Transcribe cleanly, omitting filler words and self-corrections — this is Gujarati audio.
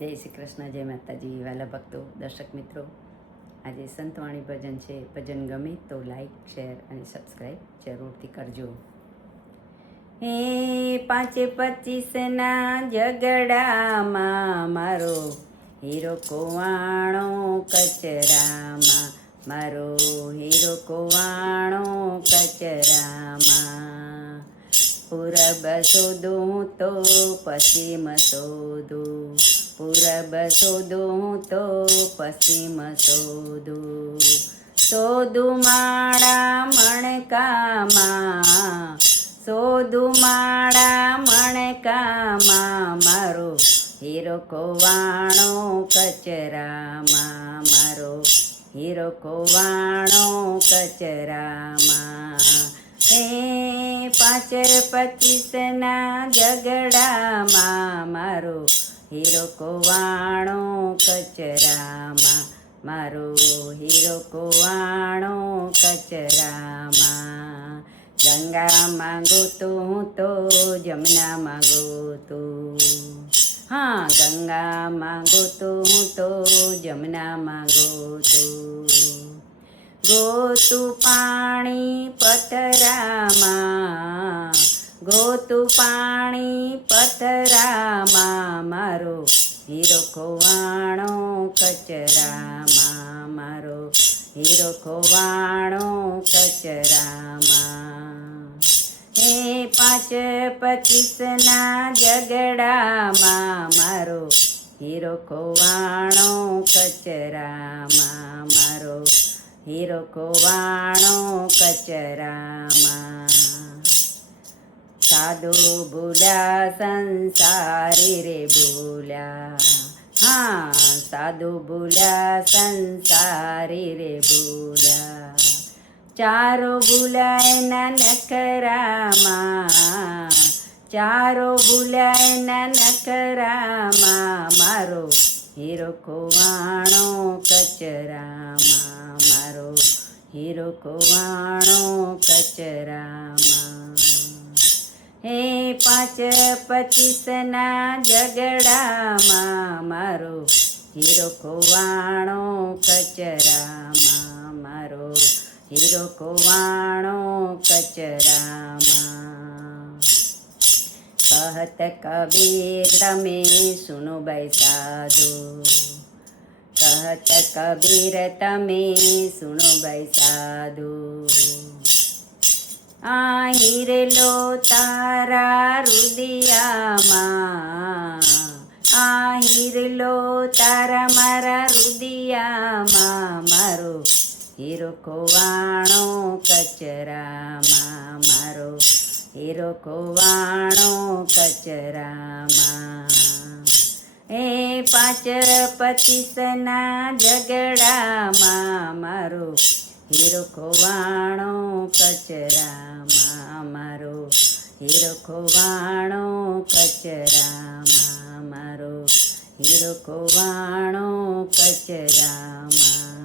જય શ્રી કૃષ્ણ, જય માતાજી, વાલા ભક્તો, દર્શક મિત્રો. આજે સંતવાણી ભજન છે. ભજન ગમે તો લાઈક, શેર અને સબસ્ક્રાઈબ જરૂરથી કરજો. હે 5-25ના ઝઘડામાં મારો હીરો કોવાણો કચરામાં, મારો હીરો કોવાણો કચરામાં. પૂરબ શોધું તો પશ્ચિમ શોધું, પૂરબ શોધું તો પશ્ચિમ શોધું. શોધું માળા મણકામાં, શોધું માળા મણકામાં, મારો હીરો કોવાણો કચરામાં, મારો હીરો કોવાણો કચરામાં. હે 5-25ના ઝઘડામાં મારો હીરો કોવાણો કચરામાં, મારો હીરો કોવાણો કચરામાં. ગંગામાં ગોતું તો જમનામાં ગોતું, હા ગંગામાં ગોતું તો જમનામાં ગોતું. ગોતું પાણી પથરામાં, ગોતું પાણી પથરામાં, મારો હીરો કોવાણો કચરામાં, મારો હીરો કોવાણો કચરામાં. હે 5-25ના ઝઘડામાં મારો હીરો કોવાણો કચરામાં, મારો હીરો કોવાણો કચરામાં. સાધુ ભૂલ્યા સંસારી રે ભૂલ્યા, હા સાધુ ભૂલ્યા સંસારી રે ભૂલ્યા. ચારો ભૂલ્યા એના નખરામાં, ચારો ભૂલ્યા એના નખરામાં, મારો હીરો કોવાણો કચરામાં, મારો હીરો કોવાણો કચરામાં. હે 5-25ના ઝઘડામાં મારો હીરો કોવાણો કચરામાં, મારો હીરો કોવાણો કચરામાં. કહત કબીર તમે સુનો ભાઈ સાધુ, કહત કબીર તમે સુનો ભાઈ સાધુ. આ હીરેલો તારા રુદિયામાં, આ હીરેલો તારા મારા રુદિયામાં, મારો હીરો કોવાણો કચરામાં, મારો હીરો કોવાણો કચરામાં. એ 5-25ના ઝઘડામાં મારો હીરો કોવાણો કચરામાં, મારો હીરો કોવાણો કચરામાં, મારો હીરો કોવાણો કચરામાં.